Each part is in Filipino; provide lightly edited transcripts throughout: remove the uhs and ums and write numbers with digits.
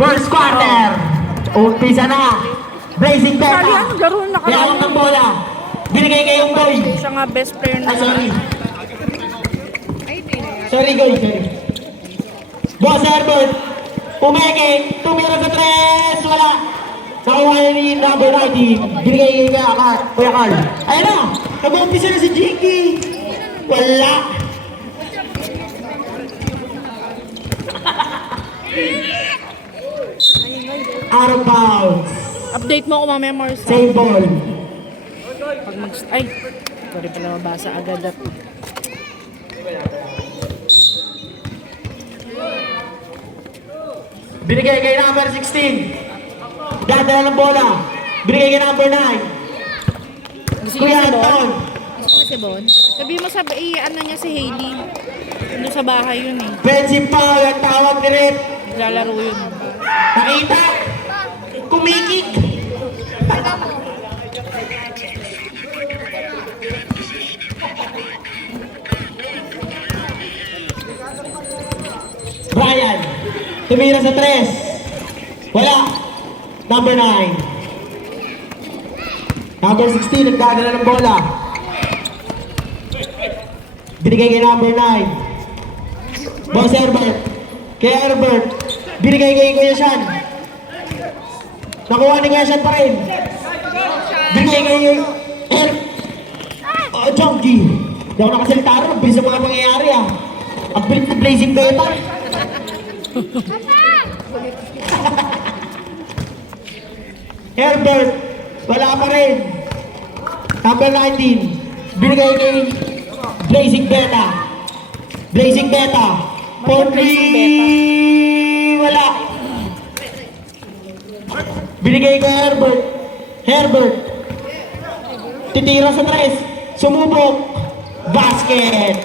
First quarter. Umpisa na. Blazing Beta. Sali, ano laro na Kaya nakalagay? ng bola. Binigay kayong boy. Siya nga best player na. Sorry. Sorry, Goy. Sorry. Boss Herbert. Umeke. Tumira sa tres. Wala. Nakuha niya ni number 19. Binigay kay Kuya Carl. Ayun na. Nag-umpisa na si Jinky. Wala. Out of bounds. Update mo ako mamaya, Mars. Save ball. Pag ay, sorry pala mabasa agad at Binigay kay number 16. Dadala ng bola. Binigay kay number 9. gusto Kuya niya si Bon. Anton. Gusto niya si Bon. Sabi mo sa ano niya si Hailey. Ano sa bahay yun eh. Benji foul ang tawag ni Rep. Naglalaro yun. Nakita? Kumikik. Brian. Tumira sa tres. Wala. Number 9. Number 16. Nagdadala ng bola. Binigay kay number 9. Boss Herbert. Kay Herbert. Binigay kay Kuya Sean. Nakuha ni Kuya Sean pa rin. Binigay kay Chonky. Hindi ako nakasalita rin. Ang bilis ang mga pangyayari ah. Ang bilis na Blazing Beta. Herbert. Wala pa rin. Number 19. Binigay kay Blazing Beta. Blazing Beta. For Blazing 3. Wala. Binigay kay Herbert. Herbert. Titira sa tres. Sumubok. Basket.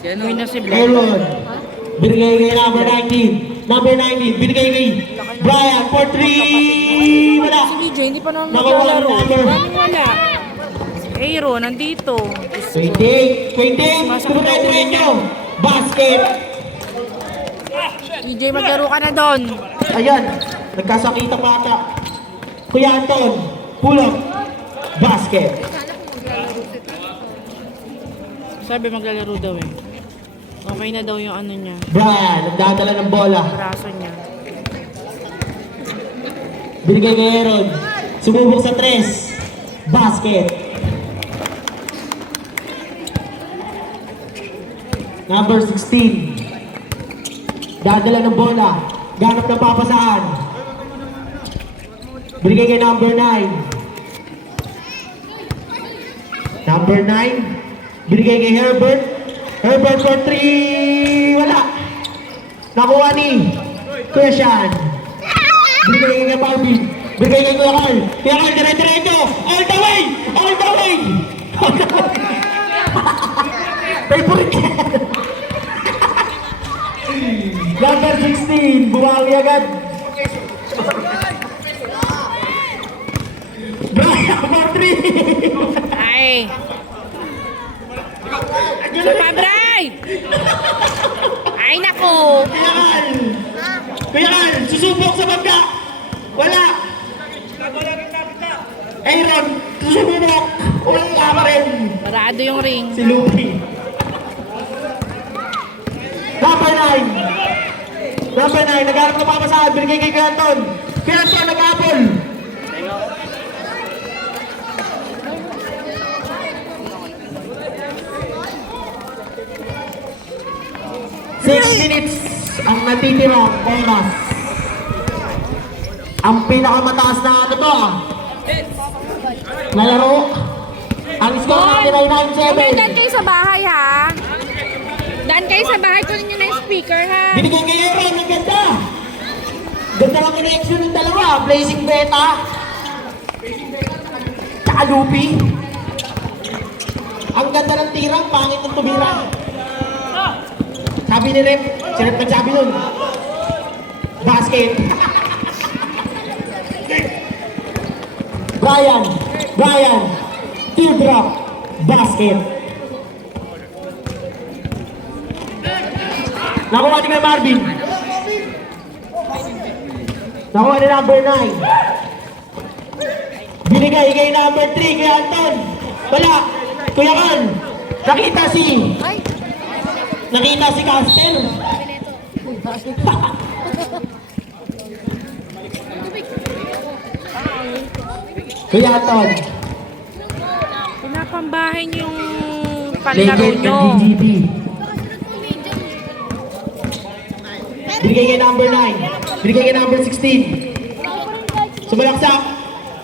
Uy na si Black. Aaron. Binigay kay number 19. Number 19. Binigay kay Brian for 3. Wala. Si DJ hindi pa naman Nakuha maglalaro. ng number. Wala. Aaron, nandito. 28. 28. Tumunay diretso. Basket. DJ, maglaro ka na doon. Ayan. Nagkasakita pa ata. Kuya Anton. Pull up. Basket. Sabi maglalaro daw eh. Okay na daw yung ano niya. Brian. Nagdadala ng bola. Braso niya. Binigay kay Aaron. Sumubok sa tres. Basket. Number 16. Dadala ng bola. Ganap ng papasaan. Binigay kay number 9. Number 9. Binigay kay Herbert. Herbert for 3. Wala. Nakuha ni Kuya Sean. Binigay kay Marvin. Binigay kay Kuya Carl. Kuya Carl, dire-diretso. All the way! All the way! All the way! Favorite ka. Number 16. Bumawi agad. Brian for 3. Ay! Sama, Bray! Ay, naku! Kuya Carl. Kuya Carl, susubok sa bangka. Wala. Aaron, susubok. Wala pa rin. Parado yung ring. Si Lupi. Number 9. Number 9. Nagharap na papasahan. Binigay kay Canton. Canton nag-apple. Six minutes ang natitirang oras. Ang pinakamataas na ano to ah. Nalaro. Ang score natin ay Okay, 9-7. dan kayo sa bahay ha. Dan kayo sa bahay, kunin nyo na yung speaker ha. Binigay kay Aaron, ang ganda! Ganda lang connection ng dalawa, Blazing Beta. Tsaka Lupi. Ang ganda ng tirang, pangit ng tumira. Sabi ni Rep, si Rep nagsabi nun. Basket. Brian, teardrop, basket. Nakuha ni Kuya Marvin. Nakuha ni number 9. Binigay kay number 3, Kuya Anton. Wala. Kuya Carl. Nakita si Caster. Kuya Anton. Pinapambahay niyo yung panlaro Legend nyo. ng BGB. Binigay kay number 9. Binigay kay number 16. Sumalaksak.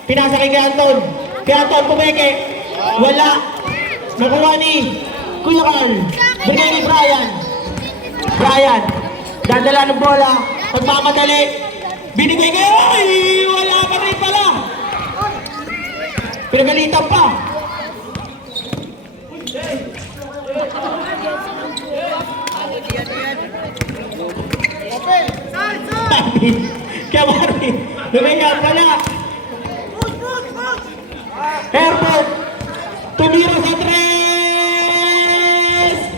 Pinasa kay Anton. Kay Anton, pumeke. Wala. Nakuha ni Kuya Carl. Binigay ni Brian. Brian. Dadala ng bola. Pagmamadali. Binigay kay... Ay! Wala ka rin pala. Pinagalitan pa. Kaya Marvin, lumikat pala. Herbert, tumira sa tres.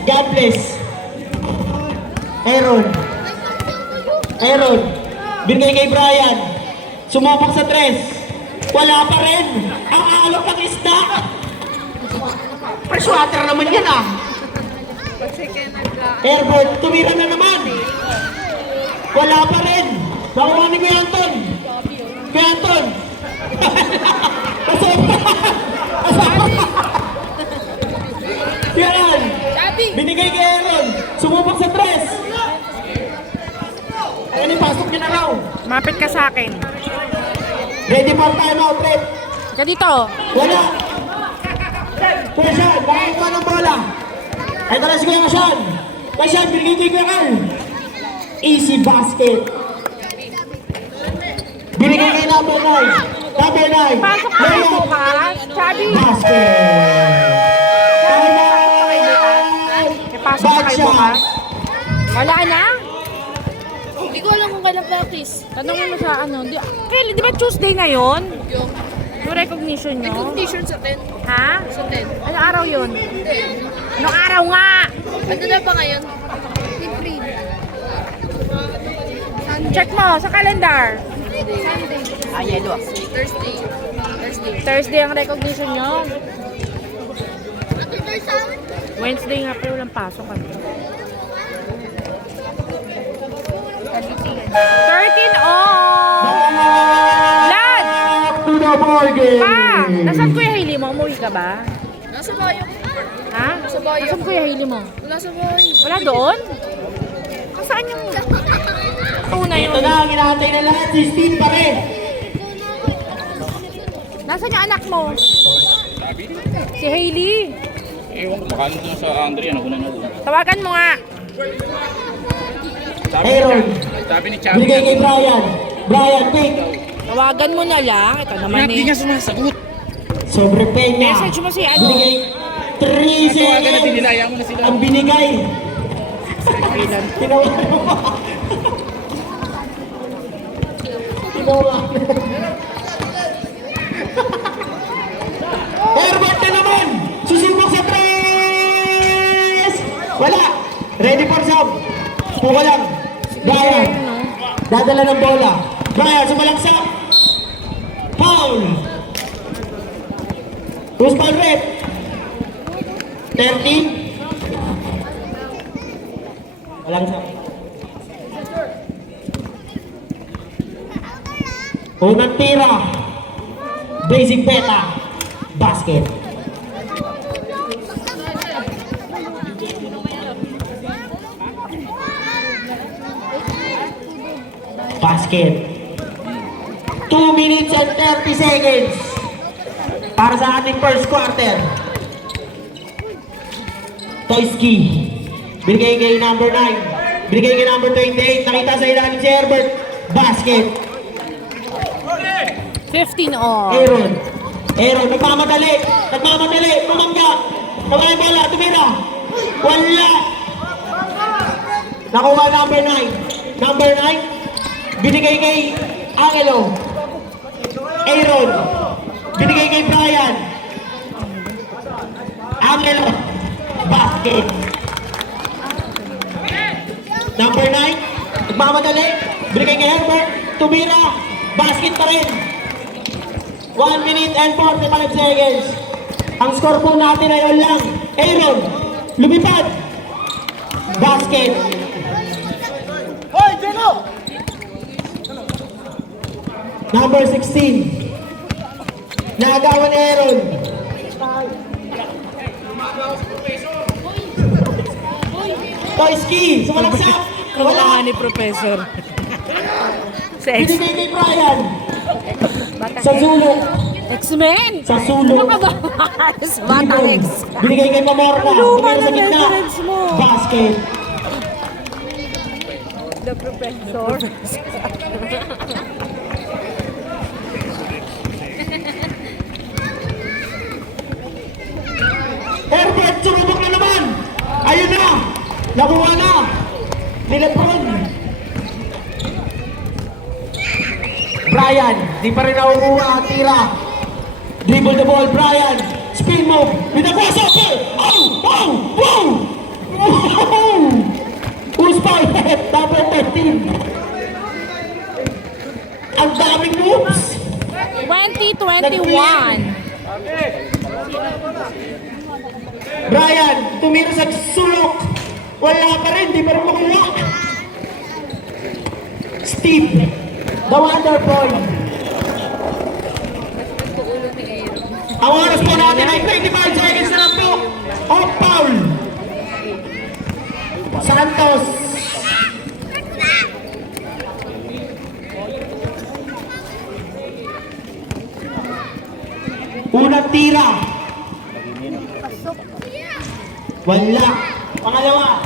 God bless. Aaron, binigay kay Brian. Sumabak sa tres. Wala pa rin. Ang alok ng isda. Freshwater naman yan ah. Herbert, tumira na naman. Wala pa rin. Nakuha ni Kuya Anton. Kuya Anton. Yan. Binigay kay Aaron. Sumubok sa tres. Ayun, ipasok niya na raw. Mapit ka sa akin. Ready for time out, Red. Ka dito. Wala. Kuya Sean, bakit ka ng bola? Ito na si Kuya Sean. Kuya Sean, binigay kay Kuya Carl. Easy basket. Binigay kay number 9. Number 9. Pasok ka Layup. bukas. Sabi. Basket. May pasok pa kayo bukas. Wala na? Hindi ko alam kung kailan practice. Tanongin mo sa ano. Kailan, di ba Tuesday ngayon? Yung Yung recognition nyo? recognition sa 10. Ha? Sa 10. Anong araw yun? Anong araw nga? Ano na ba ngayon? April. Check mo sa calendar. Sunday. Thursday. Thursday ang recognition nyo. Wednesday nga pero walang pasok kami. 13 on! Lad! To the ball game. Pa! Nasaan Kuya Hailey mo? Umuwi ka ba? Nasa bayo. Ha? Nasa bayo. Nasaan Kuya Hailey mo? Wala sa bayo. Wala doon? Saan yung tunay Ito yun? na ang inaantay na lahat. Si Steve pa rin. Nasaan yung anak mo? Si Hailey. Ewan ko, baka nandun sa Andre, ano ko na nauna. Tawagan mo nga. Aaron. Sabi ni Chabi, Binigay kay Brian. Brian, quick. Tawagan mo na lang. Ito naman hindi eh. niya sumasagot. Sobre Peña. Message mo si ano. Binigay 3 Tawagan na din seconds. nila, ayaw mo na sila. Ang binigay. Ginawa mo pa. Ginawa. Herbert na naman. Susubok sa tres. Wala. Ready for sub. Puka lang. Brian. Dadala ng bola. Brian, sumalaksak. Foul. Who's foul rep? 13. Walang sub. Unang tira. Basic beta. Basket. Basket. 2 minutes and 30 seconds para sa ating first quarter. Toyski. Binigay kay number 9. Binigay kay number 28. Nakita sa ilalim si Herbert. Basket. 15 on. Aaron. Aaron, nagmamadali. Nagmamadali. Pumangga. Nawala yung bola. Tumira. Wala. Nakuha number 9. Number 9. Binigay kay Angelo. Aaron. Binigay kay Brian. Angelo. Basket. Number 9, nagmamadali. Binigay kay Herbert. Tumira. Basket pa rin. 1 minute and 45 seconds. Ang score po natin ay all lang. Aaron, lumipad. Basket. Number 16. Naagawan ni Aaron. Toyski, sumalaksak. Wala Wala. ni Professor. Sex. Binigay kay Brian. Sa sulok. X-Men! Sa sulok. Ano ka ba? Batang X. Binigay kay Mamorca. Luma Binigay sa ng gitna. reference mo. Basket. The Professor. Herbert, sumubok na naman. Ayun na. Nakuha na. Ni Lebron. Brian, di pa rin nakukuha ang tira. Dribble the ball, Brian. Spin move. Binakwasa. Oh! Oh! Wow! Wow! Who's foul? Number 13. Ang daming moves. 2021. Brian, tumira sa sulok. Wala pa rin, di pa rin makuha. Steve, the wonder boy. Ang oras po natin ay 25 seconds na lang po. Off foul. Santos. Unang tira. Wala. Pangalawa.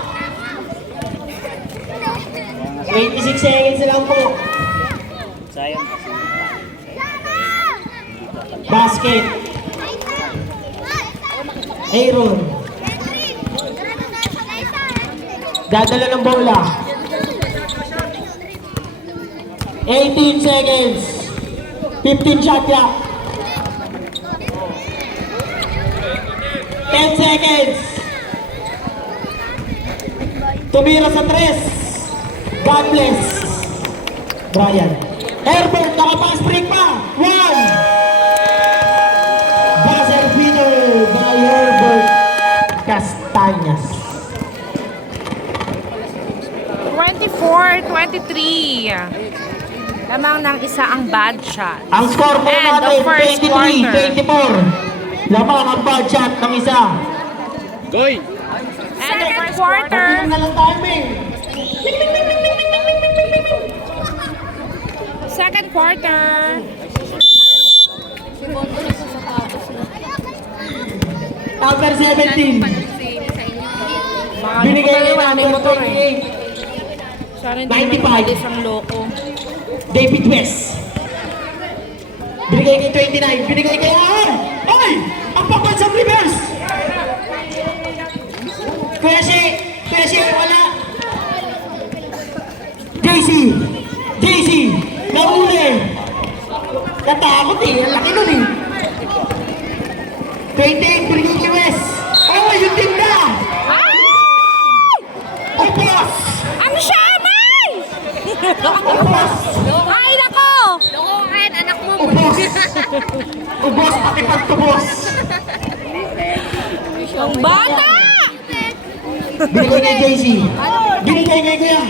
26 seconds na lang po. Basket. Aaron. Dadala ng bola. 18 seconds. 15 shot clock. 10 seconds. Tumira sa 3. God bless. Brian. Herbert, nakapass break pa. 1. Buzzer beater by Herbert Castañas. 24-23. Lamang ng isa ang bad shot. Ang score po And the natin, first quarter. 23-24. Lamang ang bad shot ng isa. Goy! And the first quarter. Pagkita na lang timing. Second quarter. Si Bondo nagsasapatos na. Number 17. Mga Binigay ano ni pa number motor eh. 28. Sana hindi 95. naman isang loko. David West. Binigay kay 29. Binigay kay Ahon. Oy! Ang papansang reverse! Kuya Shea, wala. JC! Nahuli! Natakot eh. Ang laki nun eh. 28. Binigay kay West. Oh, yung tinda! Ay! Upos! Ang siyamay! Upos! Ay, nako! Lokohan, anak mo. Ubos! Ubos, pati pagtubos! Ang bata! Binigay kay JC. Binigay kay Kuya.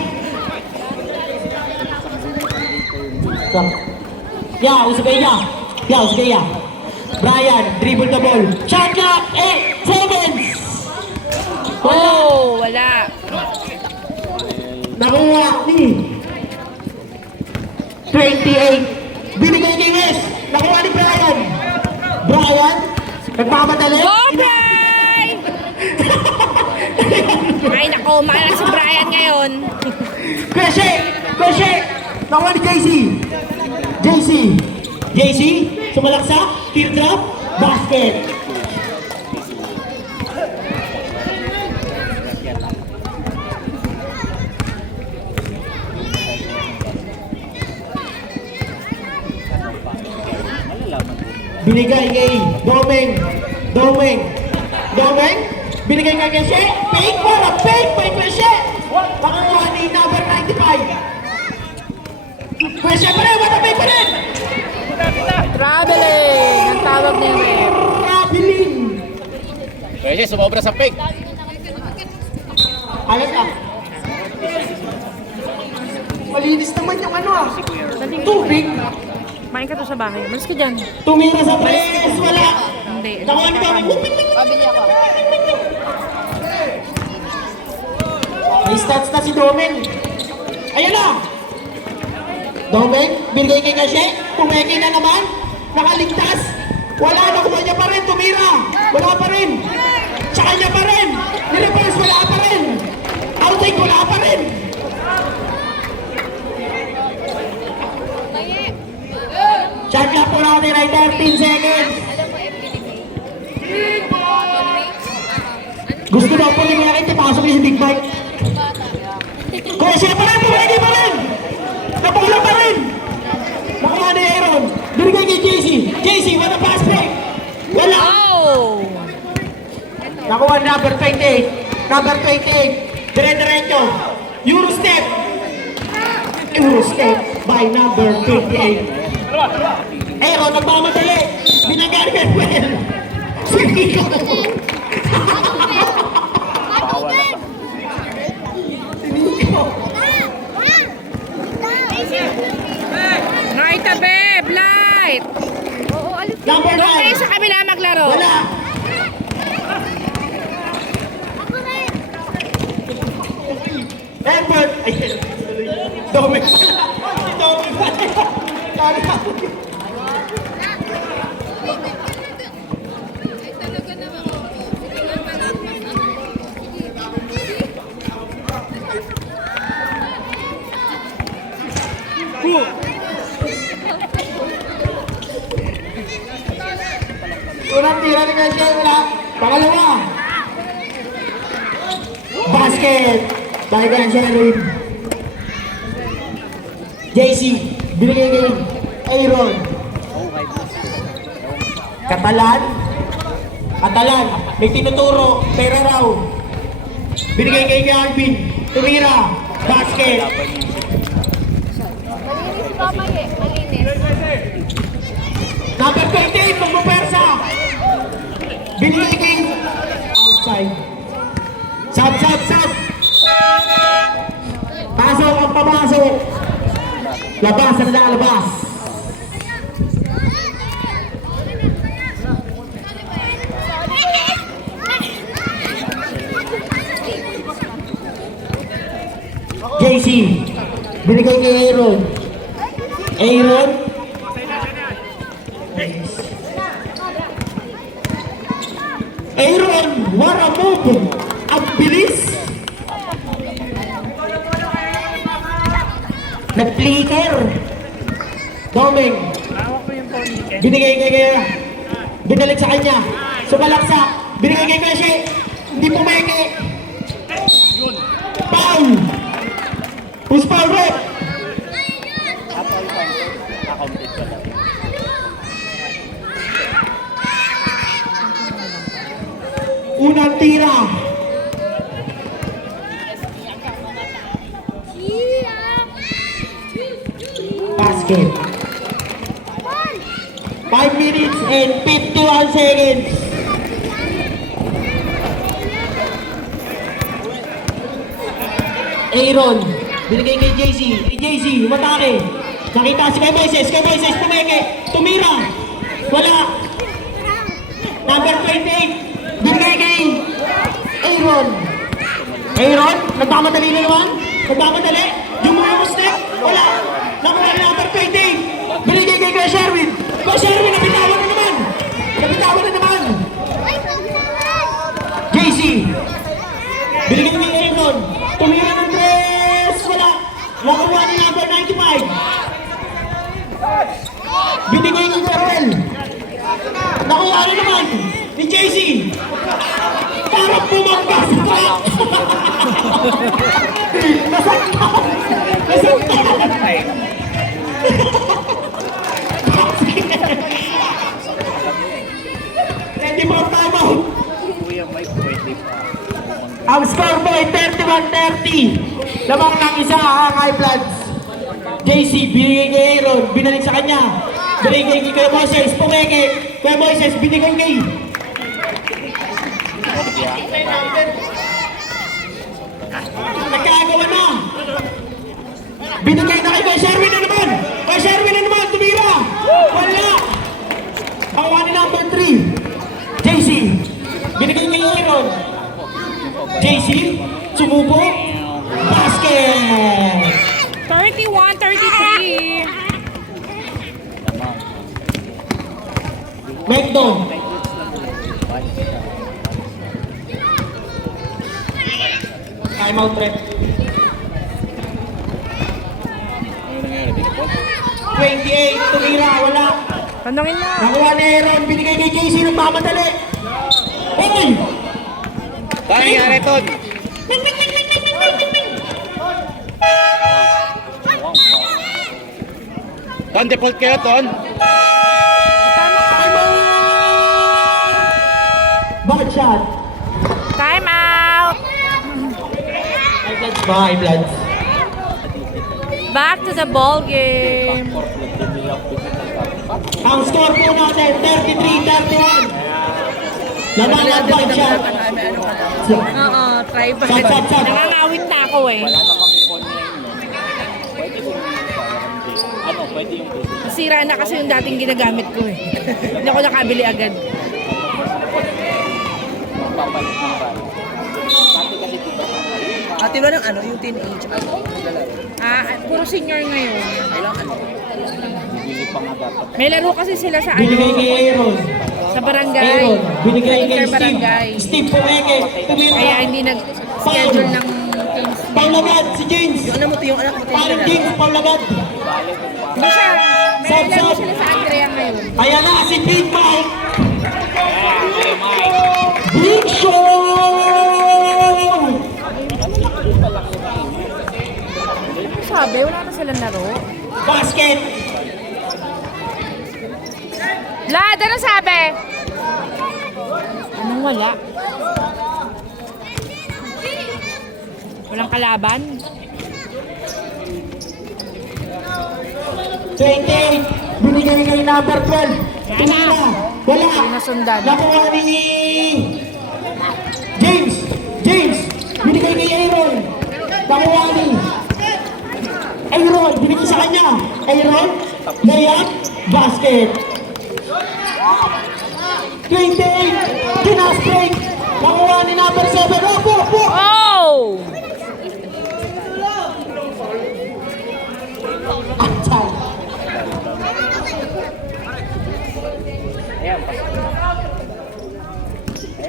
Usagay niya. Brian, dribble the ball. Shot clock, 8 seconds! Oh, wala. Nakuha ni 28. Binigay kay West. Nakuha ni Brian. Brian, nagmamadali. Go, Brian! Ay, nako, malas si Brian ngayon. Kweshe! Nakuha ni JC, sumalaksak, teardrop, basket. Binigay kay Domeng. Binigay kay Kweshe. Fake para fake kay Kweshe. Pakakuha ni Kasi sumobra sa peg. Alam ka. Malinis naman yung ano ah. Tubig. Kumain ka to sa bahay. Malis ka dyan. Tumira sa press. Wala. Hindi. Nakuha ni Domeng. Pabili ako. May stats na si Domeng. Ayan na. Domeng, binigay kay Kashe. Pumeke na naman. Nakaligtas. Wala. Nakuha niya pa rin. Tumira. Wala pa rin. Sa kanya pa rin. Nireverse. Wala pa rin. Outtake. Wala pa rin. Shot clock po na natin ay 13 seconds. Gusto daw po ni Mekit, ipasok niya si Big Mike. Kaya siya pa rin, pumagi pa rin! Napula pa rin! Nakuha ni Aaron. Binigay kay JC. JC, wala pass break! Wala! Oh! Nakuha number 28. Number 28. Dire-diretso. Eurostep. Eurostep by number 28. Aaron, nagmamadali. Binagal kay Well. Sige ko. Night tabi! Blight! Oo, alis. Number Doon kayo 9. sa kabila maglaro. Wala. Edward. Ay, Dominic. Si Dominic. Unang tira ni Kuya Jay, wala. Pangalawa. Basket. Dahil ka ng Sherwin. JC. Binigay kay Aaron. Katalan. Katalan. May tinuturo. Pera raw. Binigay kay Alvin. Tumira. Basket. Malinis si Papa eh. Malinis. Number 28, magpupersa. Binigay kay outside. Sab. Pasok ang papasok. Labas ang nakalabas. JC. Binigay kay Aaron. Aaron. Aaron, what a move! Ang bilis! Nag-flicker! Domeng! Binigay kay binalik sa kanya. Sumalaksa. Binigay kay Kashe. Hindi pumeke. Foul! Who's foul rep? Unang tira. Basket. 5 minutes and 51 seconds. Aaron. Binigay kay JC. Kay JC, umatake. Nakita si Kay Moises. Kay Moises, pumeke. Tumira. Wala. Number 28. Binigay kay Aaron. Aaron, nagmamadali na naman. Nagmamadali. Yung step. Wala. Nakuha na number 28. Binigay kay Kuya Sherwin. Kuya Sherwin, nabitawan na naman. Nabitawan na naman. JC. Binigay kay Aaron. Tumira ng tres. Wala. Nakuha ni number 95. Binigay kay Joel. Nakuha na naman ni JC. Para pumangga sa truck. Nasaktan. Nasaktan. Ready mo ang timeout. Ang score boy 31-30. Lamang ng isa ang High Bloods. JC, binigay kay Aaron, binalik sa kanya. Binigay kay Kuya Moises, pumeke. Kuya Moises, binigay kay Nagkagawa na. Binigay na kay Sherwin na naman. Kay Sherwin na naman, tumira. Wala. Kawa ni number 3. JC. Binigay kay Aaron. JC. Sumubo. Basket. 31-33. Mekdo. Time out rep. Ano nangyari dito? 28. Tumira. Wala. Tanungin na. Nakuha ni Aaron. Binigay kay JC ng mamadali. Hoy! Ano nangyari, Ton? Ton, default kayo, Ton. Bad shot. Time out. Bye, Bloods. Back to the ball game. Ang score po natin, 33-31. Laban ang bad shot. Oo, try ba? Shot. Nangangawit na ako eh. Ano, pwede yung Sira na kasi yung dating ginagamit ko eh. Hindi ako nakabili agad. papalit ng baro. Dati kasi diba Ate ba ng ano, yung teenage, ano, lalaro? Puro senior ngayon. Kailang ano? bibili pa nga dapat. May laro kasi sila sa Binigay kay Aaron. sa barangay. Aaron. Binigay Sa kay interbarangay. Steve. Steve Pumeke. Tumira. Kaya hindi nag-schedule ng teams. Paulagad, si James. Yung ano mo, yung anak mo, Parang James Paulagad. Hindi siya. May Sab, laro sab. sila sa Andrea ngayon. Ayan na, si Big Mike. Big Show! Ano sabi? Wala na silang laro. Basket. Lad, ano sabi? Anong wala? Walang kalaban? 28. Binigay kay number 12. Tumira. Wala. Hindi nasundan. Nakuha ni James. James. Binigay kay Aaron. Nakuha ni Aaron. Binigay sa kanya. Aaron. Layup. Basket. 28. Ginas break. Nakuha ni number 7. Opo. Oh! Atay.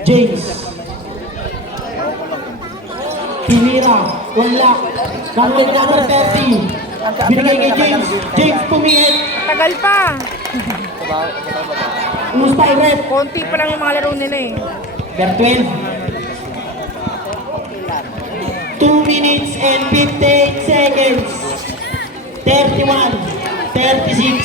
James. Pinira. Wala. Number 30. Binigay kay James. James pumihit. Tagal pa. Umustay red. Konti pa lang yung mga laro nila eh. Number 12. 2 minutes and 58 seconds. 31. 36.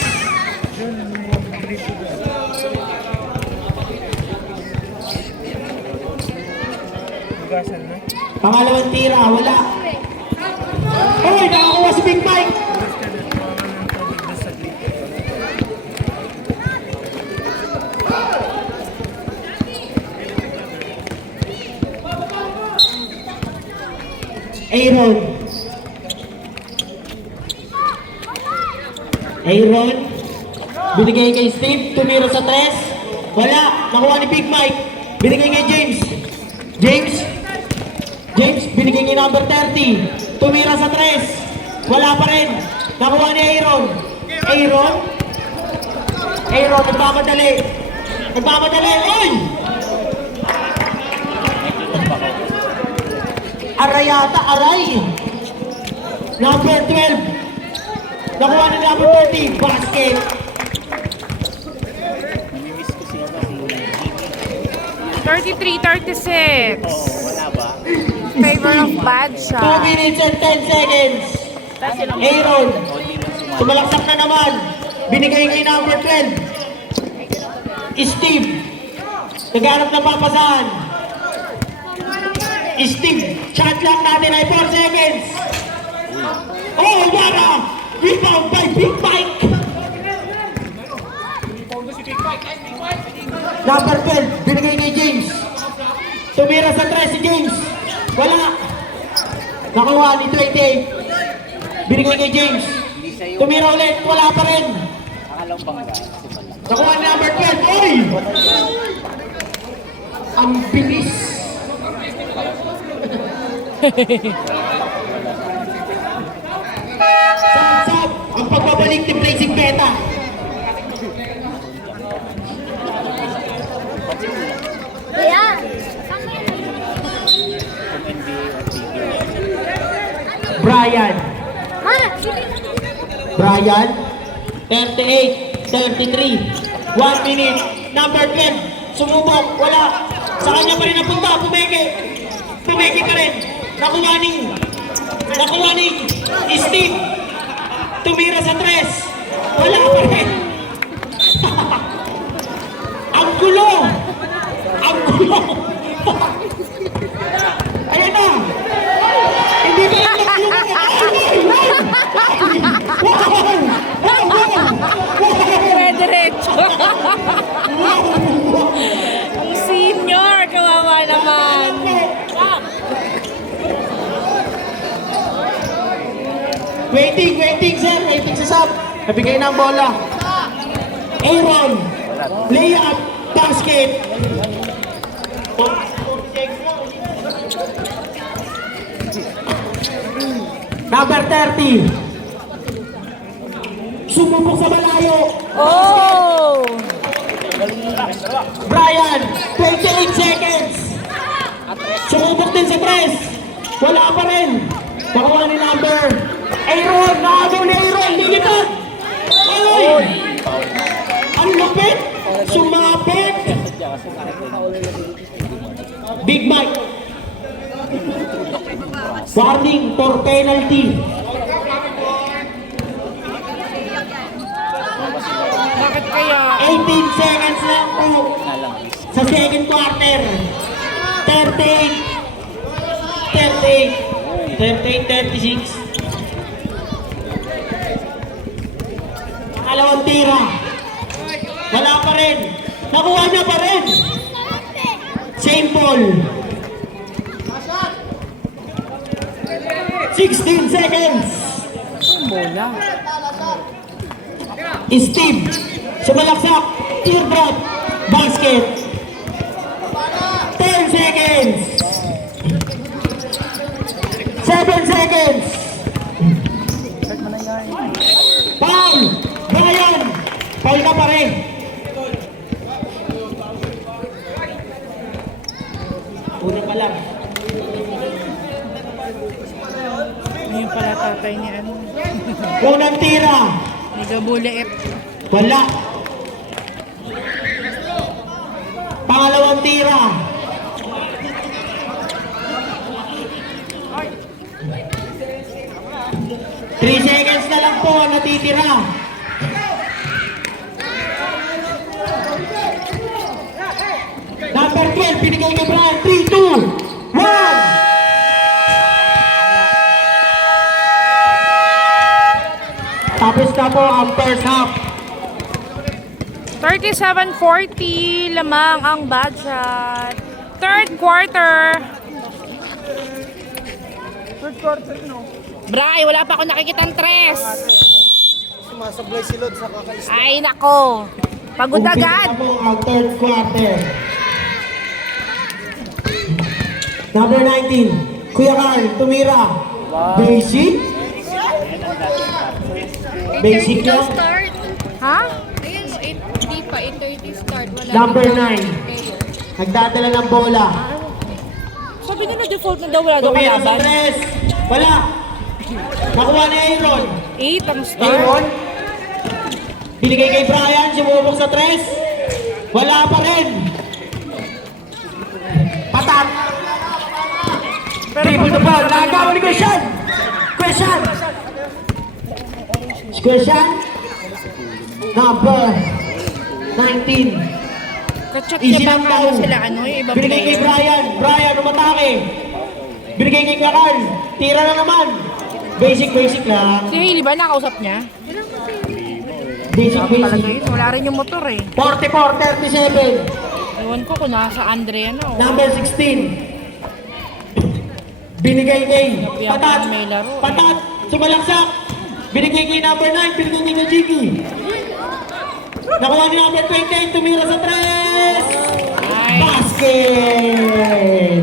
Pangalawang tira, wala. Oy, nakakuha si Big Mike. Aaron. Aaron. Binigay kay Steve, tumira sa 3. Wala, nakuha ni Big Mike. Binigay kay James. James. James, binigay kay number 30. Tumira sa 3. Wala pa rin. Nakuha ni Aaron. Aaron. Aaron, nagmamadali. Nagmamadali. Oy! Arayata, aray. Number 12. Nakuha ni number 30. Basket. 33-36. Favor of bad 2 shot. minutes and 10 seconds. Aaron. Sumalaksak na naman. Binigay kay number 12. Steve. Naghanap ng papasahan. Steve. Shot clock natin ay 4 seconds. Oh, Ibarra. Rebound by Big Mike. Number 12. Binigay kay James. Tumira sa 3 si James. Wala. Nakuha ni 28. Binigay kay James. Hindi siya yung Tumira ulit. Wala pa rin. akalong bangga. Simula. Nakuha ni number 12. Oy! Ang bilis. Sab-sab. Ang pagbabalik ni Blazing Beta. Ayan. Kung NBA or PBA. Brian. Mana? Brian. 38. 33. 1 minute. Number 10. Sumubok. Wala. Sa kanya pa rin napunta. Pumeke. Pumeke pa rin. Nakuha ni Steve. Tumira sa 3. Wala pa rin. Ang gulo. Ang gulo. Ayan na. Hindi ba yung Diretso. Ang senior, kawawa naman. Waiting sir, waiting sa sub. Nabigay ng bola. Aaron, layup, basket. Number 30. Sumubok sa malayo. Oh! Brian, 28 seconds. Sumubok din sa 3. Wala pa rin. Nakuha ni number. Aaron, nakagaw ni Aaron. Lilipad. Ay! Ang lupit. Sumapit. Big Mike. Warning for penalty. Bakit kaya? 18 seconds lang po sa second quarter. 36. Dalawang tira. Wala pa rin. Nakuha niya pa rin. Same ball. 16 seconds. Bola. Steve. Sumalaksak. Teardrop. Basket. 10 seconds. 7 seconds. Foul. Brian. Foul ka pa rin. Una pa lang. Ngayon pala tatay ni ano. Unang tira. Ni Gabuliet. Wala. Pangalawang tira. Three seconds na lang po ang natitira. Number 12, binigay kay Brian. 3, 2, 1. Tapos na po ang first half. 37-40 lamang ang budget. Third quarter. Bray, wala pa ako nakikitang tres. Sumasablay si Lod sa kakaisip. Ay, nako. Pagod agad. Umpisa na po ang third quarter. Number 19, Kuya Carl, tumira. Basic? Basic lang. Start. Ha? Ayan mo, hindi pa, 8:30 start. Wala Number pa 9, nagdadala ng bola. Sabi nila default na daw wala daw Tumira sa kalaban. tres. Wala. Nakuha ni Aaron. 8 ang start. Aaron. Binigay kay Brian, sumubok sa tres. Wala pa rin. Patat. Triple the ball. Nagawa ni Question. Number 19. Kachat Easy niya lang ba daw. sila ano yung ibang Binigay kay player? Brian, umatake. Binigay kay Carl. Tira na naman. Basic lang. Si Hailey ba nakausap niya? Basic. Talaga yun. Wala rin yung motor eh. 44-37. Ewan ko kung nasa Andrea na o. Number 16. Binigay kay Patat. May laro. Patat. Sumalaksak. Binigay kay number 9. Binigay kay Najiki. Nakuha ni number 28. Tumira sa 3. Nice. Basket!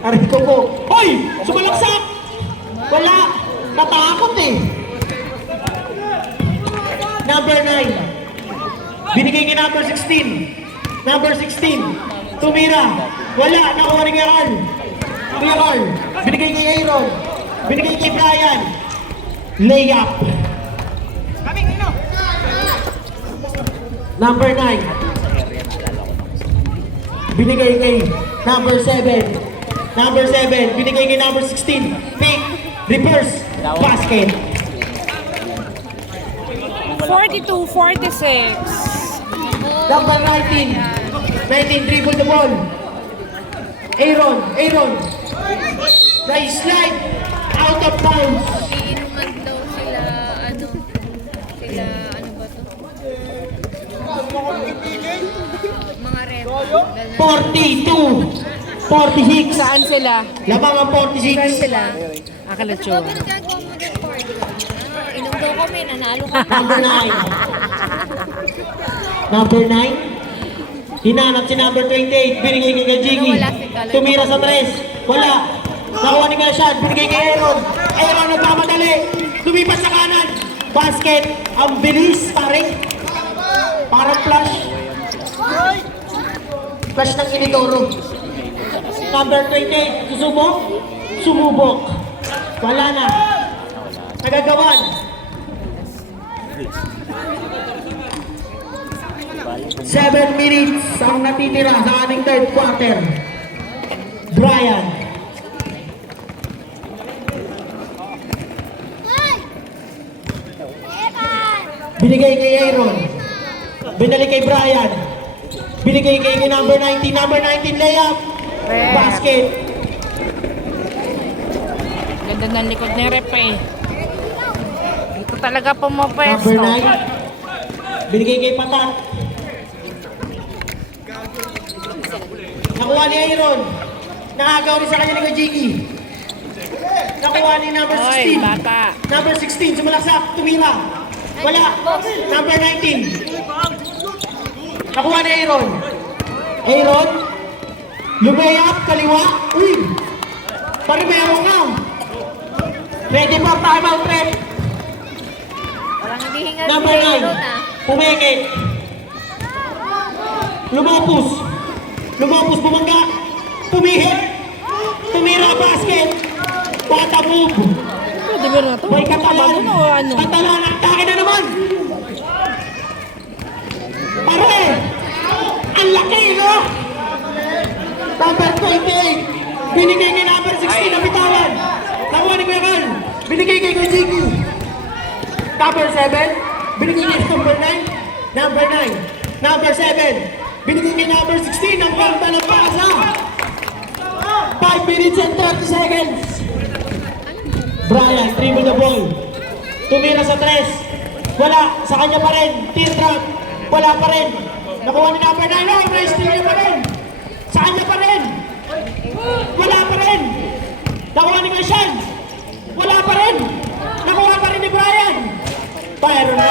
Aray ko po. Hoy! Sumalaksak! Wala. Natakot eh. Number 9. Binigay kay number 16. Number 16. Tumira. Wala. Nakuha ni Carl. Kuya Carl. Binigay kay Aaron. Binigay kay Brian. Layup. Number 9. Binigay kay number 7. Number 7. Binigay kay number 16. Pick. Reverse. Basket. 42-46. Number 19. 19. Dribble the ball. Aaron. Aaron. Nice slide. Out of bounds. Iinuman daw sila, ano ba to? Mga rep. 42. 46. Saan sila? Lamang ang 46. Saan sila? Akalatsuan. Bakit nagagawa mo ng party? Inom daw kami, nanalo ka. Number 9. Number 9. Hinanap si number 28. Binigay kay Gajigi. Tumira sa 3. Wala. Nakuha ni Gashan. Binigay kay Aaron. Aaron nagmamadali. Lumipas sa kanan. Basket. Ang bilis pare. Parang flash. Flash ng Inidoro. Number 28. Susubok. Sumubok. Wala na. Nagagawan. 7 minutes ang natitira sa ating third quarter. Brian. Binigay kay Aaron. Binalik kay Brian. Binigay kay number 19. Number 19 layup. Basket. Ganda ng likod ni Rep eh. Dito talaga Number pumapwesto. 9. Binigay kay Patat. Nakuha ni Aaron. Nakagaw rin sa kanya ni Gajiki. Nakuha ni number Oy, 16. bata. Number 16, sumalaksak, tumira. Wala. Number 19. Nakuha ni Aaron. Aaron. Lumayap, kaliwa. Uy. Pari meron ka. Ready for timeout, Red. Parang naghihingal Number si 9. Aaron, ah. Pumeke. Lumapus. Lumapus, bumangga. Pumihit. Tumira, basket. Bata move. Pwede ba na ito? May katalan. Ano o ano? Katalan, atake na naman. Pare. Ang laki, no? Number 28. Binigay kay number 16 na bitawan. Nakuha ni Kuya Carl. Binigay kay Gajiki. Number 7. Binigay kay number 9. Number 9. Number 7. Binigay kay number 16. Ang ganda ng pasa. 5 minutes and 30 seconds. Brian, dribble the ball. Tumira sa 3. Wala. Sa kanya pa rin. Team trap. Wala pa rin. Nakuha ni number 9. Oh, nice steal niya pa rin. Sa kanya pa rin. Wala pa rin. Nakuha ni Gashan. Wala pa rin. Nakuha pa rin ni Brian. Pero na.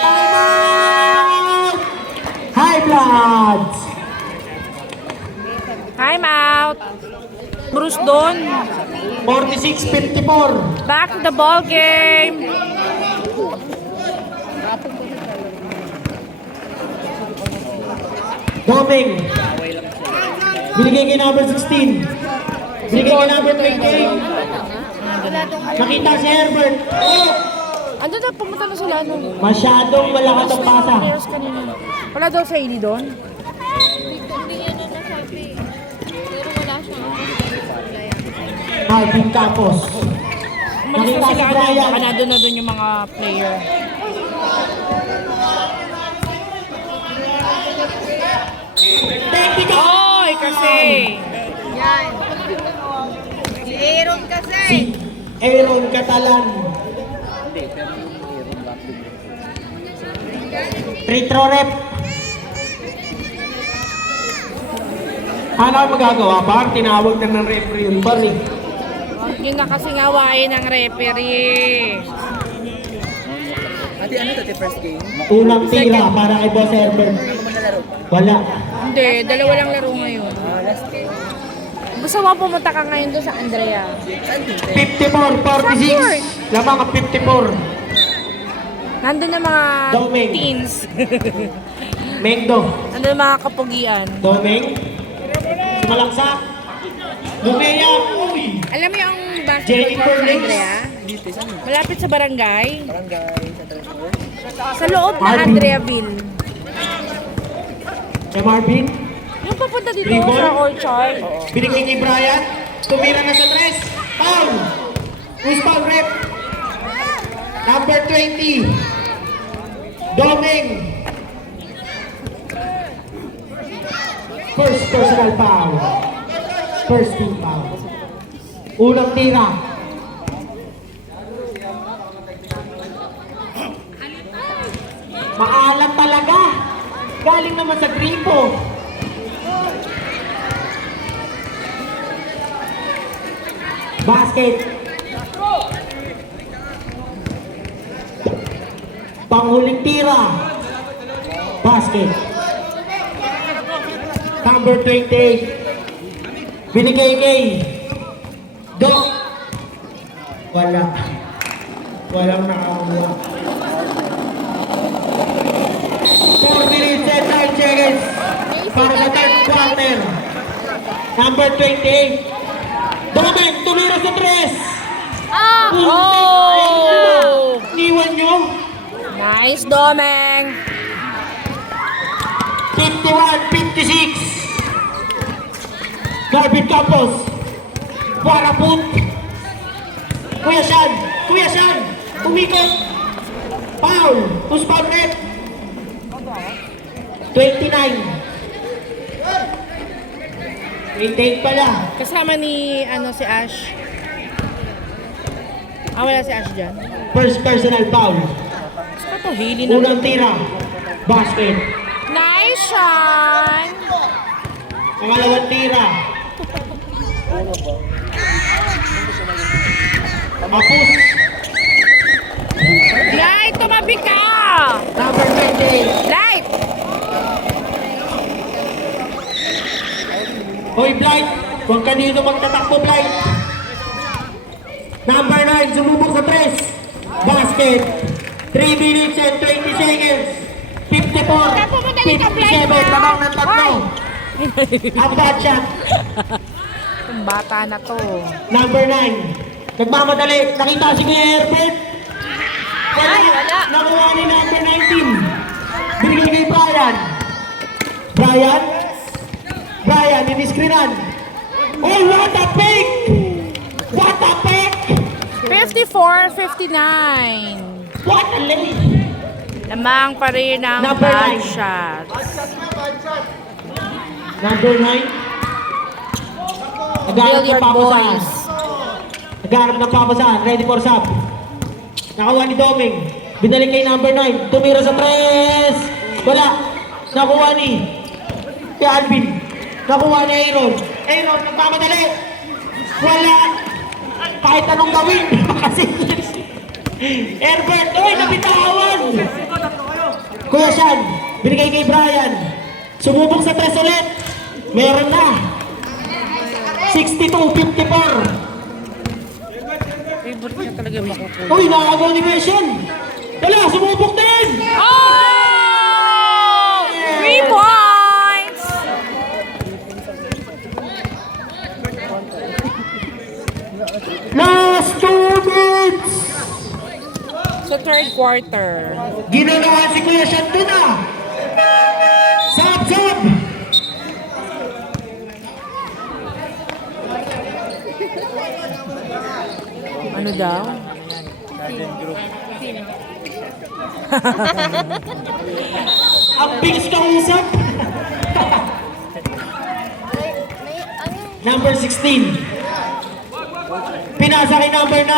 Timeout! High Bloods. Time out. Bruce Don. 46-54. Back to the ball game. Doming. Binigay kay number 16. Binigay kay number 28. Nakita si Herbert. Oh! Ano na, pumunta na sila ano? Masyadong malakas ang pasa. Players kanina. Wala daw sa Hailey doon? Hindi niya na nasabi. Pero wala siyang playa. Alvin Campos. Umalis na Nakita si sila ano, Brian. baka nandun na doon yung mga player. Technical. Oy, kasi! Yan. Si Aaron kasi. Si Aaron Catalan. Hindi, pero yung mayroon back din. Free throw rep. Ano ang magagawa? Par, tinawag na ng referee yung par eh. Huwag nyo na kasi ngawain ng referee. Ate, ano to? First game? Unang tira para kay Boss Herbert. Wala. Hindi, dalawa lang laro ngayon. Last game. Gusto mo pumunta ka ngayon doon sa Andrea? 54, 46. Lamang ang 54. Nandun na mga Doming. teens. Mengdo. Nandun mga kapugian. Doming. Malaksak. Lumea. Uy. Alam mo yung basketball Jennifer court sa Lynch. Andrea? Dito, saan? Malapit sa barangay. Barangay, sa Treasure. Sa loob ng Marvin. Andreaville. Kay Marvin. Yung papunta dito Free ball? sa Orchard. Binigay kay Brian. Tumira na sa tres. Foul. Who's foul rep? Number 20. Doming. First personal foul. First team foul. Unang tira. Maalat talaga. Galing naman sa gripo. Basket. Panghuling tira. Basket. Number 28. Binigay kay Doc. Wala. Walang nakakuha. 4 minutes and 9 seconds para sa third quarter. Number 28. Domeng, tumira sa tres. Oh! Niwan nyo. Nice, Domeng! 51-56. Marvin Campos. Waraput. Kuya Sean. Kuya Sean. Umikot. Foul. Who's foul net? 29. 28 pala. Kasama ni, si Ash. Wala si Ash dyan. First personal foul. Gusto ko to, hili na. Unang tira. Basket. Nice, Sean! Pangalawang tira. Apus. Light, tumabi ka! Number 28. Light! Hoy, Blight. Huwag ka dito magtatakbo, Blight. Number 9. Sumubok sa tres. Basket. 3 minutes and 20 seconds. 54. 57. Lamang ng tatlo. Ang bad shot. Itong bata na to. Number 9. Nagmamadali. Nakita si Kuya Herbert. Wala. Nakuha ni number 19. Binigay kay Brian. Brian. Brian, iniskrinan. Oh, what a pick! What a pick! 54-59. What a lay! Lamang pa rin ang Number bad 9. shots. Number 9. Nagharap ng Billiard papasahan. boys. Nagharap ng papasahan. Ready for sub. Nakakuha ni Doming. Binalik kay number 9. Tumira sa tres. Wala. Nakuha ni Alvin. Nakuha ni Aaron. Aaron, nagmamadali. Wala. Kahit anong gawin. Kasi Herbert, oy, nabitawan. Kuya Sean, binigay kay Brian. Sumubok sa tres ulit. Meron na. 62-54. Favorite niya talaga yung makukuha. Uy, nakagawa ni Bession. Wala, sumubok din. Oh! 3 points! Last 2 minutes. Sa third quarter. Ginagawa si Kuya Sean doon ah. Sab. Ano daw? Ang bilis kang usap. Number 16. Pinasa kay number 9.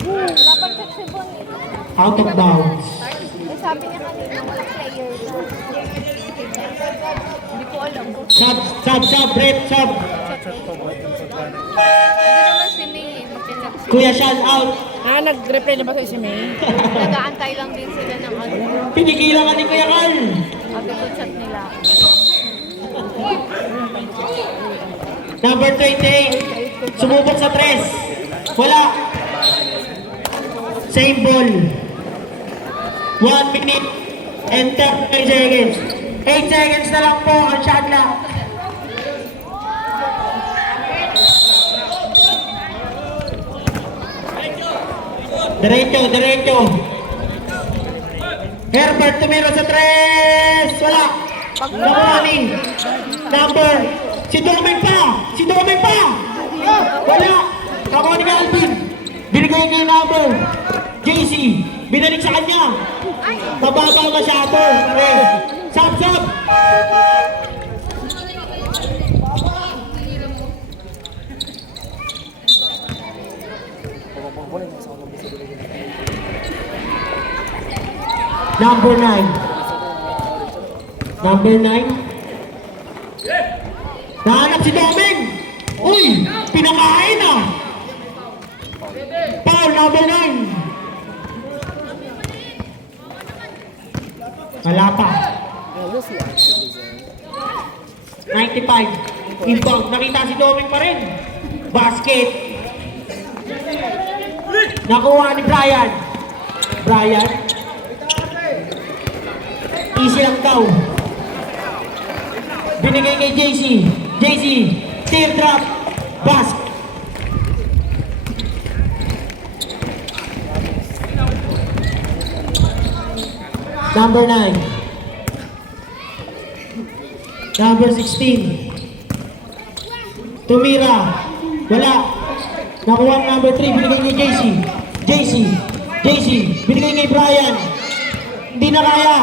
Dapat sa Cebu nito. Out of bounds. Sabi niya kanina, walang player. Hindi ko alam ko. Sub, rep, sub. Hindi naman si May magchat-chat sila. Kuya Sean, out. Nag-reply na ba kayo si May? Nag-aantay lang din sila ng ano. Pinigilan ka ni Kuya Carl. Sabi ko chat nila. Number 28. Sumubok sa 3. Wala. Same ball. 1 minute and 30 seconds. 8 seconds na lang po ang shot clock. Diretso. Herbert tumira sa 3. Wala. Nakuha ni number. Si Doming pa. Wala. Nakuha ni Alvin. Binigay niya yung number. JC. Binalik sa kanya. Mababa masyado. Sub. Number 9. Nahanap si Doming. Uy! Pinakain na. Foul, number 9. Wala pa. 95. Inbound. Nakita si Doming pa rin. Basket. Nakuha ni Brian. Easy lang daw. Binigay kay JC. Teardrop. Basket. Number 9. Number 16. Tumira. Wala. Nakuha ang number 3. Binigay kay JC. Binigay kay Brian. Hindi na kaya.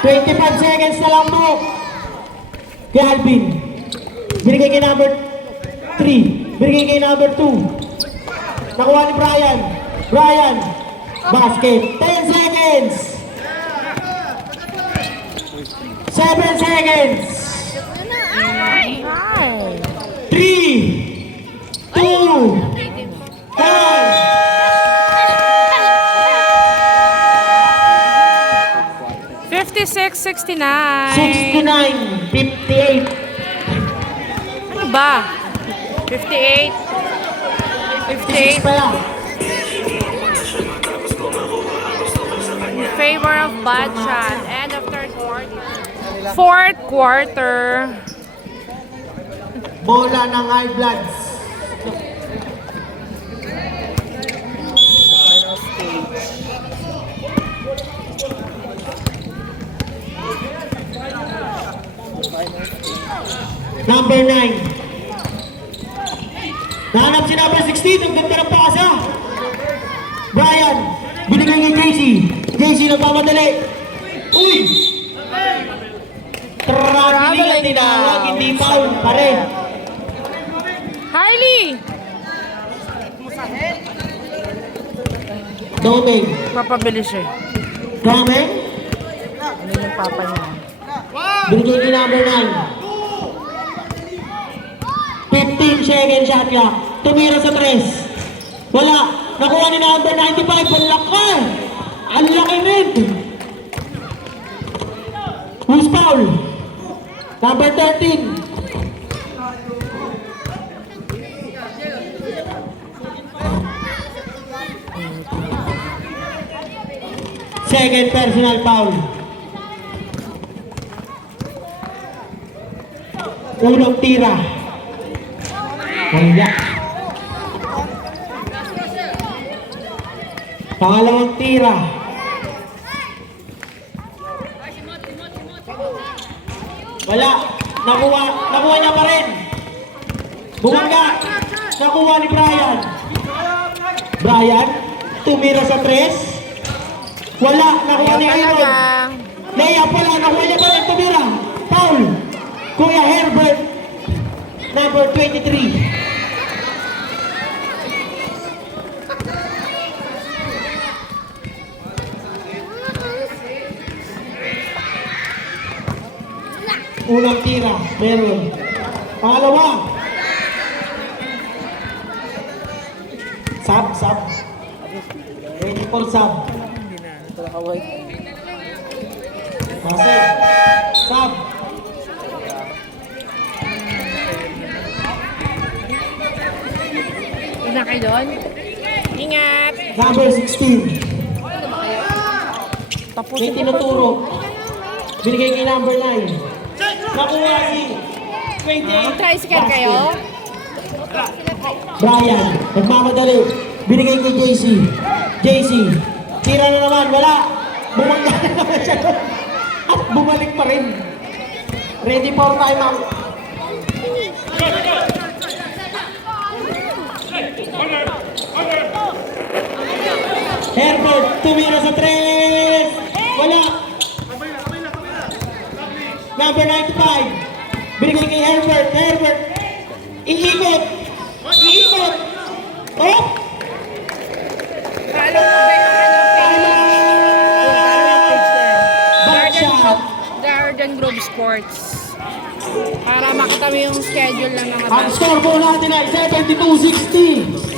"25 seconds na lang po. Kay Alvin. Binigay kay number 3. Binigay kay number 2. Nakuha ni Brian. Basket. 10 seconds. 7 seconds. 3, 2, 1. 56-69. 69, 58. Ano ba? 58. 58 Pa lang. in favor of Batchan. End of third quarter. Fourth quarter. Bola ng High Bloods. Number 9. Nahanap si number 16. Ang ganda ng pasa. Brian. Binigay kay JC nagmamadali. Uy! Traveling ang tinawag. Hindi foul. Pare. Harley! Doming. Papabilis siya. Doming. Ano yung papa niya? Binigay kay number 9. 15 second shot clock. Tumira sa 3. Wala. Nakuha ni number 95. Ang laki. Ang laki rin. Who's foul? Number 13. Second personal foul. Unang tira. Kaya. Pangalawang tira. Wala. Nakuha niya pa rin. Bumangga. Nakuha ni Brian. Tumira sa 3. Wala. Nakuha ni Aaron. Layup wala. Nakuha niya pa rin. Tumira. Foul. Kuya Herbert. Number 23. Unang tira, meron. Pangalawa. Sub. Ready for sub. Kasi, sub. Ina kayo doon? Ingat! Number 16. Tapos May tinuturo. Binigay kay number 9. Nakuha si 28. tricycle kayo? Brian, nagmamadali. Binigay kay JC. JC, tira na naman, wala. Bumangga na naman siya doon. At bumalik pa rin. Ready for timeout. Herbert, tumira sa 3. Wala. Number 95. Binigay kay Herbert. Herbert, iikot. Iikot. Oh! Back shot. Garden Grove Sports. Para makita mo yung schedule ng mga Ang score po natin ay 72-60.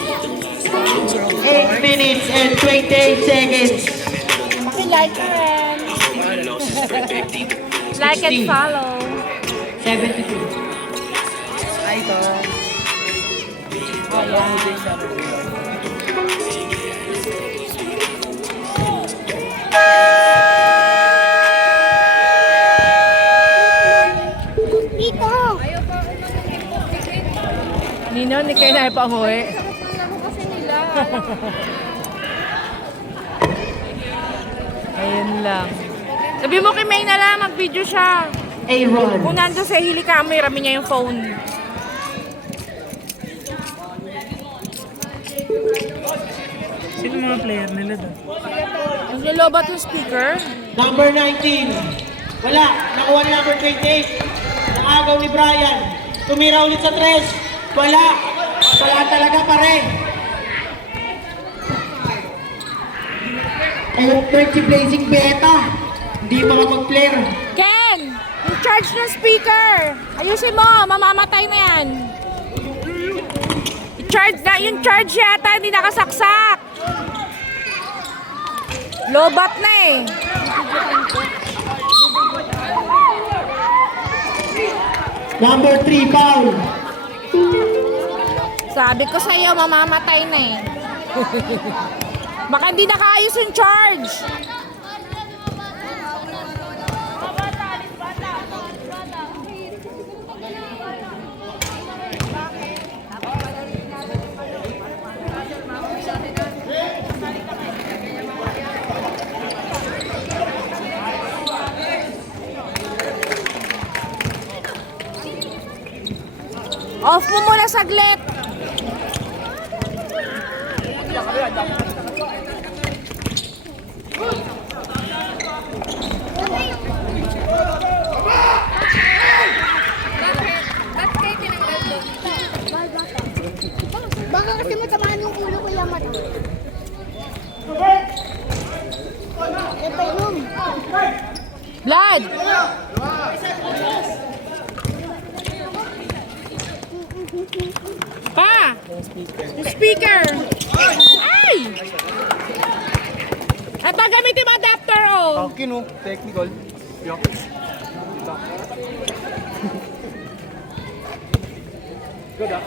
8 minutes and 28 seconds. Paki-like and like and follow. 72. Nino, hindi kayo na ipanguwi. Ayun lang. Sabi mo kay May na lang, mag-video siya. Aaron. Kung nandun sa hili camera, rami niya yung phone. Sino mga player nila doon? Ang lalobat yung speaker. Number 19. Wala. Nakuha ni number 28. Nakagaw ni Brian. Tumira ulit sa 3. Wala. Wala talaga pare. Ayun, si Blazing Beta. Hindi makapag-player. Ken! Yung charge ng speaker! Ayusin mo, mamamatay na yan. I-charge na, yung charge yata, hindi nakasaksak. Lobat na eh. Number 3, foul. Sabi ko sa iyo, mamamatay na eh. Baka hindi nakaayos yung charge. Off mo muna saglit. Baka kasi matamaan yung ulo ko yung mata. Epainom. Blood! Pa! Yung speaker! Ay! At gamitin mo adapter oh! Kino, technical. Yuck. Good ah.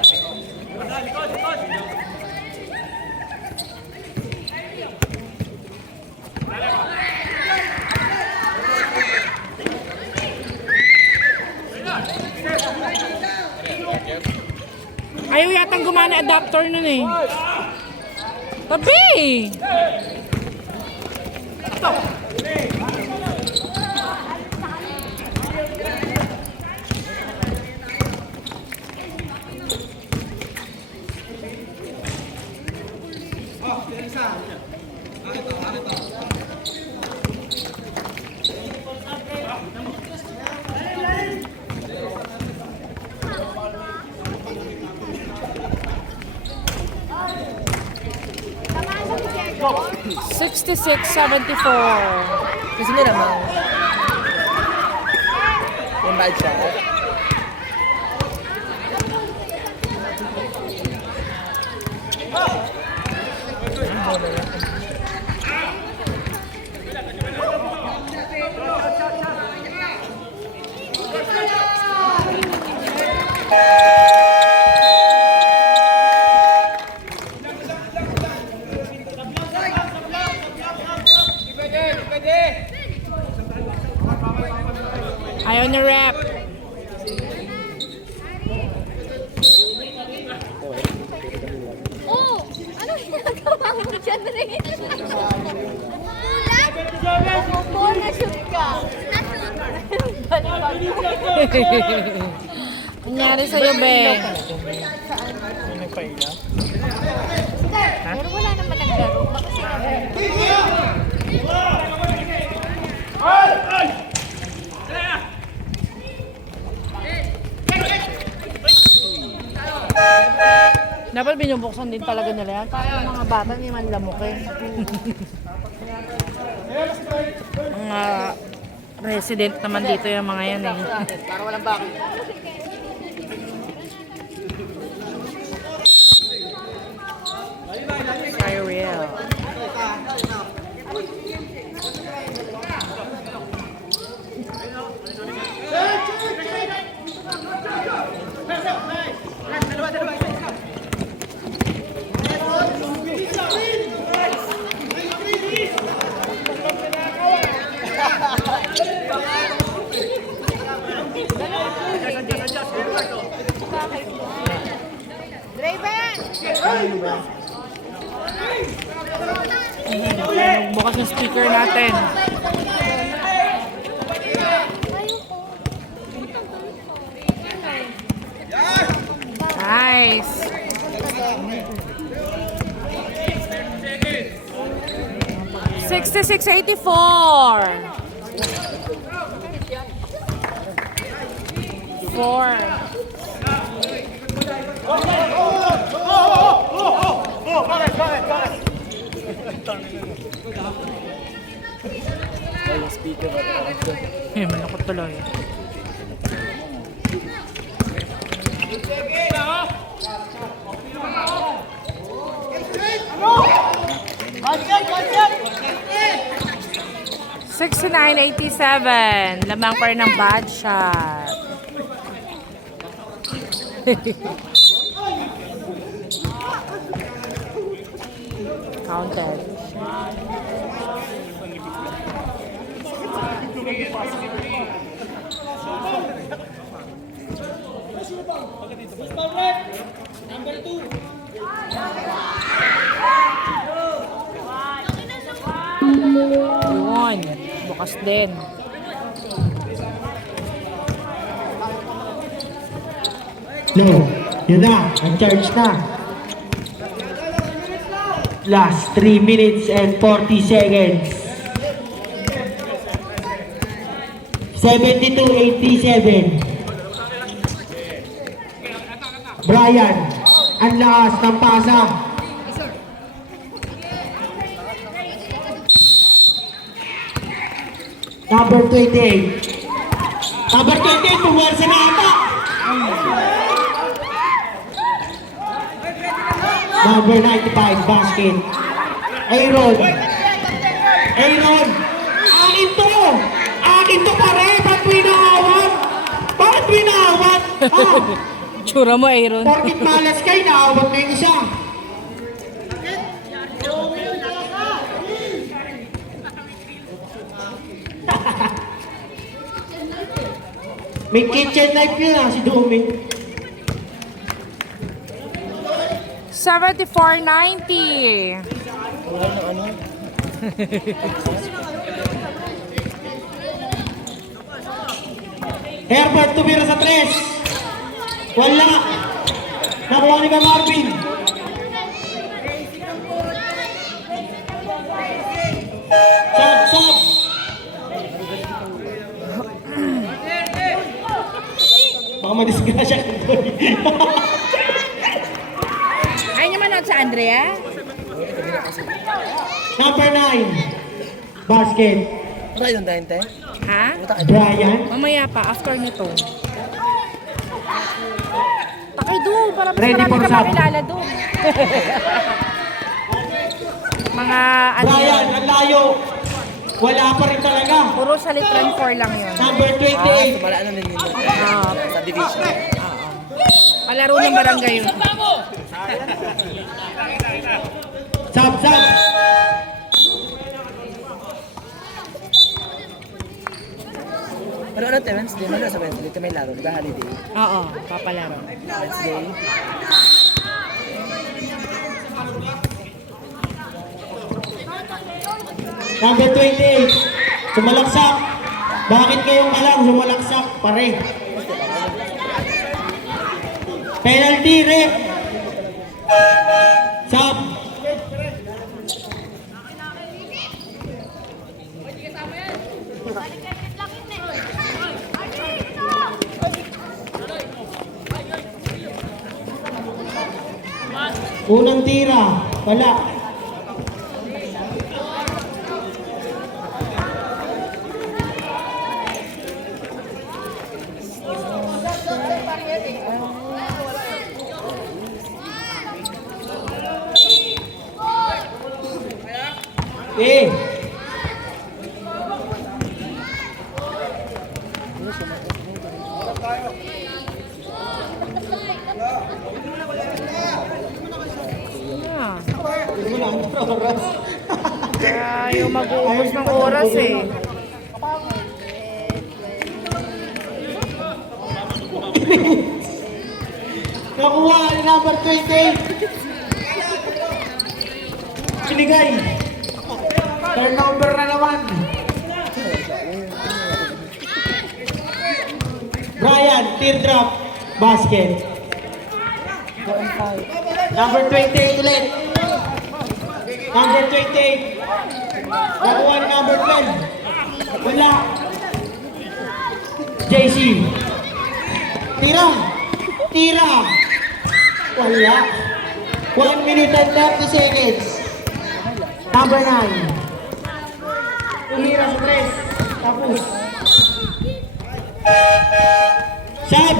Ayaw yatang gumana adapter nun eh. Tabi! $66.74. Kasi nila mga. Yung bad shot. Ayaw ni rep. Oh! Anong ginagawa mo dyan, Ray? Umupo, na-shoot ka. Nangyari sa'yo, be. May nagpaila. Pero wala naman naglaro. Baka sinabi. Dapat binubuksan din talaga nila yan. Para yung mga bata hindi man lamok eh. Mga resident naman dito yung mga yan eh. Para walang bakit. Cyril. Bukas yung speaker natin. Nice. $66.84. 4. Yung speaker ba? Eh, malakot tuloy. $69.87. Lamang pa rin ng bad shot. Counted. Yun. Bukas din. No, yun na, ang-charge na. Last 3 minutes and 40 seconds. 72-87. Brian, ang lakas ng pasa. Number 28. Number 28, pumarsa na ata. Number 95, basket. Aaron. Aaron. Akin to. Akin to pare. Ba't winawat? Bakit winawat? Ah, Tsura mo, Aaron. porkit malas kayo, naawat na yung isa. May kitchen knife yun ah, si Domi. 74.90. Wala na ano? Herbert tumira sa 3. Wala. Nakuha ni ka Marvin. Sab. Baka madisgrasya ka doon. Ay niya manood sa Andrea? Number 9. Basket. Wala yung dahinte? Ha? Brian. Mamaya pa, after nito. Takay doon, para mas Ready marami for ka sub. makilala doon. Mga ano Brian, yun, ang layo. Wala pa rin talaga. puro sa Litran 4 lang yun. Number 28. Wala na din yun. Ah, Sa division. palaro ng barangay yun. Sab, sab. Pero ano tayo, Wednesday? Ano sa Wednesday? Ito may laro, di ba holiday? Oo, papalaro. Wednesday. Number 28. Sumalaksak. Bakit kayong kalang sumalaksak? Pare. Penalty, ref. Sab. Unang tira. Wala. Eh. Ah. Ayaw mag-uubos ng oras eh. Nakuha ni number 28. Binigay. Turnover na naman. Brian, teardrop, basket. Number 28 ulit. Number 28. Nakuha ni number 12. Wala. JC. Tira. Tira. Wala. 1 minute and 30 seconds. Number 9. Tumira sa 3. Tapos. Sab.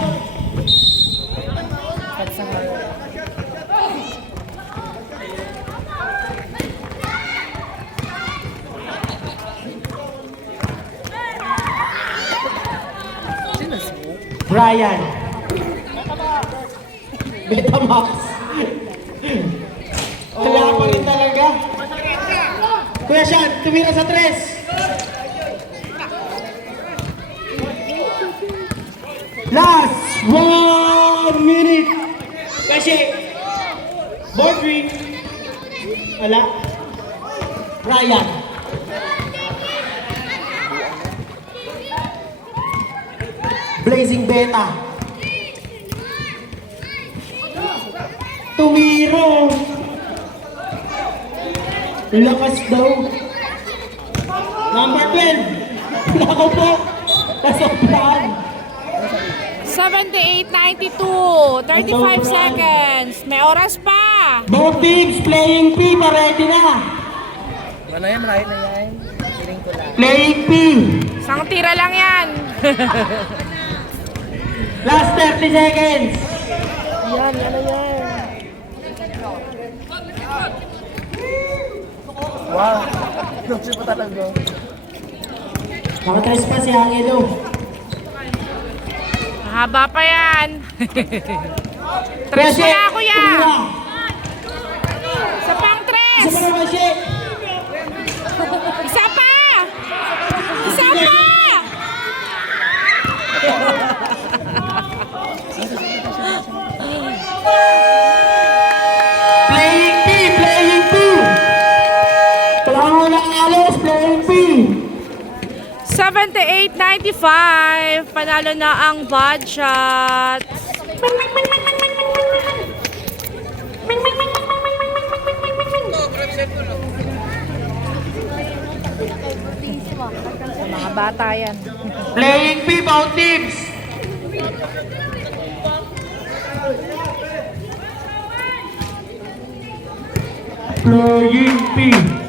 Brian. Betamax. Wala pa rin talaga. Kuya Sean, tumira sa 3. Last 1 minute. Kasi, board ring. Wala. Brian. Blazing Beta. Tumiro. Lakas daw. Number 12. Nako po. Kasobrahan. 78-92, 35 seconds. May oras pa. Both teams playing P. Ready na. Ano yan, marami na yan. Piling ko lang. Playing P. Isang tira lang yan. Last 30 seconds. Yan, ano yan? Wow. Luksi pa talaga. Nakatres pa si Angelo. Mahaba pa yan. Tres Kasi, na kuya. tumira. Isa pang tres. Isa pa naman siya. Isa pa. Isa pa. Playing P. Playing P. Kailangan lang alos. Playing P. 78-95. Panalo na ang bad shot. Sa mga bata yan. Playing P. Both teams. Playing P.